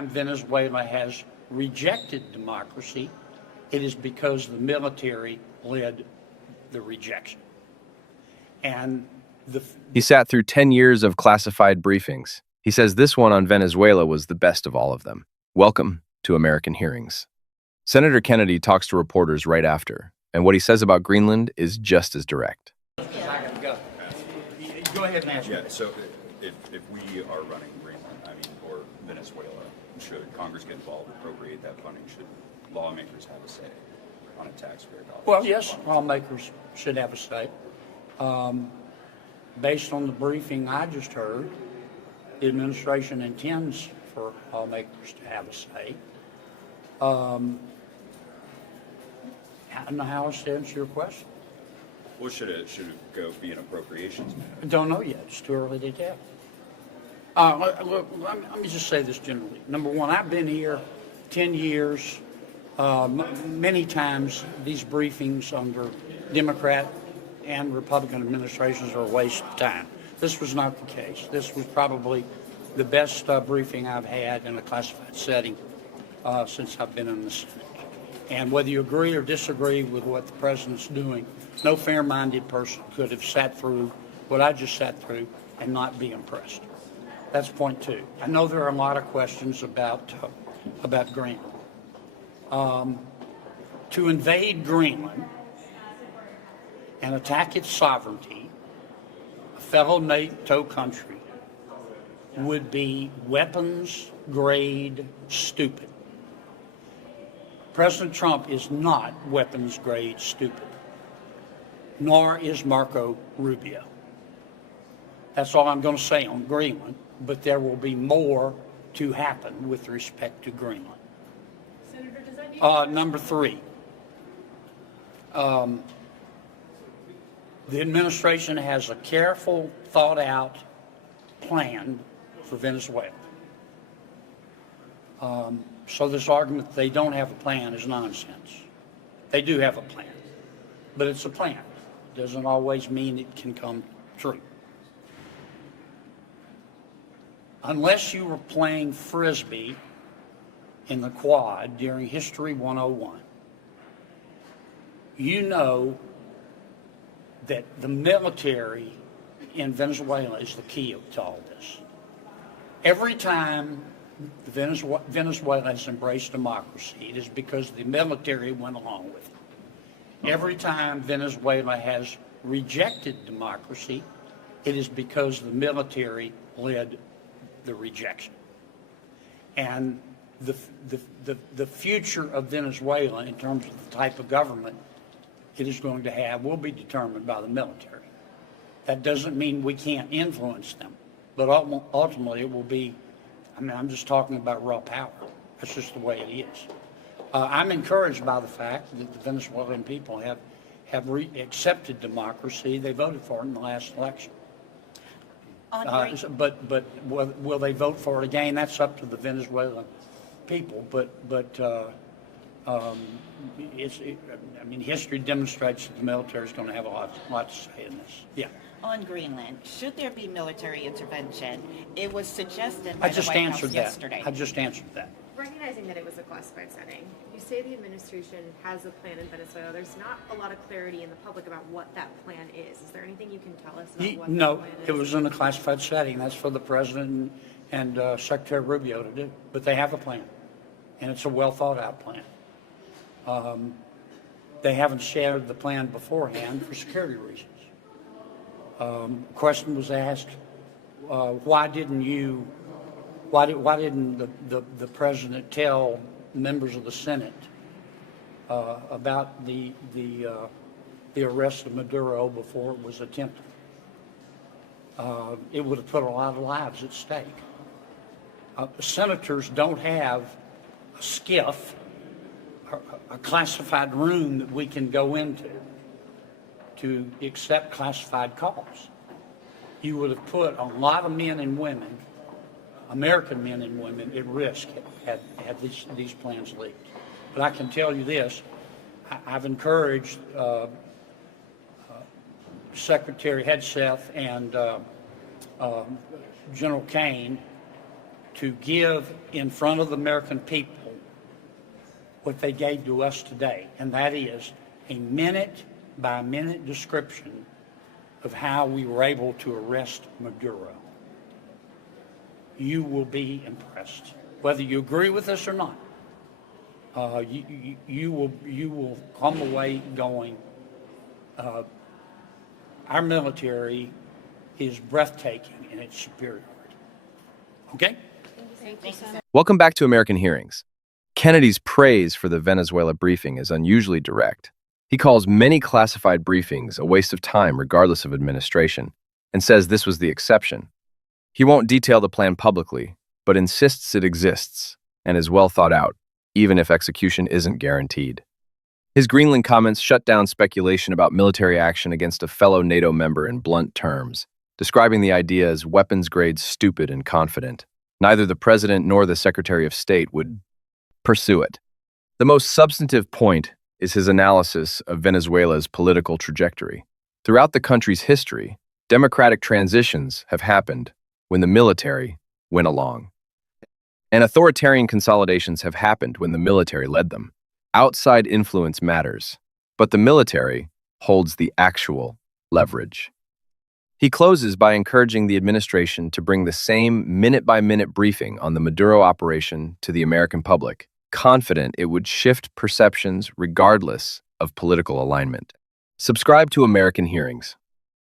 time Venezuela has rejected democracy, it is because the military led the rejection. And he sat through 10 years of classified briefings. He says this one on Venezuela was the best of all of them. Welcome to American Hearings. Senator Kennedy talks to reporters right after, and what he says about Greenland is just as direct. Go ahead and answer. Yeah, so if we are running Greenland, or Venezuela, should Congress get involved, appropriate that funding? Should lawmakers have a say on a taxpayer dollar? Well, yes, lawmakers should have a say. Based on the briefing I just heard, the administration intends for lawmakers to have a say. I don't know how else to answer your question. Well, should it go be an appropriations matter? I don't know yet. It's too early to tell. Look, let me just say this generally. Number one, I've been here 10 years. Many times these briefings under Democrat and Republican administrations are a waste of time. This was not the case. This was probably the best briefing I've had in a classified setting since I've been in the Senate. And whether you agree or disagree with what the president's doing, no fair-minded person could have sat through what I just sat through and not be impressed. That's point two. I know there are a lot of questions about Greenland. To invade Greenland and attack its sovereignty, a fellow NATO country, would be weapons-grade stupid. President Trump is not weapons-grade stupid, nor is Marco Rubio. That's all I'm going to say on Greenland, but there will be more to happen with respect to Greenland. Senator, does that Number three, the administration has a careful, thought-out plan for Venezuela. So this argument that they don't have a plan is nonsense. They do have a plan, but it's a plan. It doesn't always mean it can come true. Unless you were playing Frisbee in the Quad during History 101, you know that the military in Venezuela is the key to all this. Every time Venezuela has embraced democracy, it is because the military went along with it. Every time Venezuela has rejected democracy, it is because the military led the rejection. And the future of Venezuela in terms of the type of government it is going to have will be determined by the military. That doesn't mean we can't influence them, but ultimately it will be, I'm just talking about raw power. That's just the way it is. I'm encouraged by the fact that the Venezuelan people have accepted democracy. They voted for it in the last election. But will they vote for it again? That's up to the Venezuelan people. History demonstrates that the military is going to have a lot to say in this. Yeah. On Greenland, should there be military intervention? It was suggested by the White House yesterday. I just answered that. Recognizing that it was a classified setting, you say the administration has a plan in Venezuela. There's not a lot of clarity in the public about what that plan is. Is there anything you can tell us about what No, that plan is? it was in a classified setting. That's for the president and Secretary Rubio to do. But they have a plan, and it's a well-thought-out plan. They haven't shared the plan beforehand for security reasons. A question was asked, why didn't the president tell members of the Senate about the arrest of Maduro before it was attempted? It would have put a lot of lives at stake. Senators don't have a skiff, a classified room that we can go into to accept classified calls. You would have put a lot of men and women, American men and women, at risk had these plans leaked. But I can tell you this, I've encouraged Secretary Hegseth and General Kane to give in front of the American people what they gave to us today, and that is a minute-by-minute description of how we were able to arrest Maduro. You will be impressed, whether you agree with us or not. You will come away going, our military is breathtaking in its superiority. Okay? Thank you so much. Welcome back to American Hearings. Kennedy's praise for the Venezuela briefing is unusually direct. He calls many classified briefings a waste of time regardless of administration, and says this was the exception. He won't detail the plan publicly, but insists it exists and is well thought out, even if execution isn't guaranteed. His Greenland comments shut down speculation about military action against a fellow NATO member in blunt terms, describing the idea as weapons-grade stupid and confident. Neither the President nor the Secretary of State would pursue it. The most substantive point is his analysis of Venezuela's political trajectory. Throughout the country's history, democratic transitions have happened when the military went along. And authoritarian consolidations have happened when the military led them. Outside influence matters, but the military holds the actual leverage. He closes by encouraging the administration to bring the same minute-by-minute briefing on the Maduro operation to the American public, confident it would shift perceptions regardless of political alignment. Subscribe to American Hearings.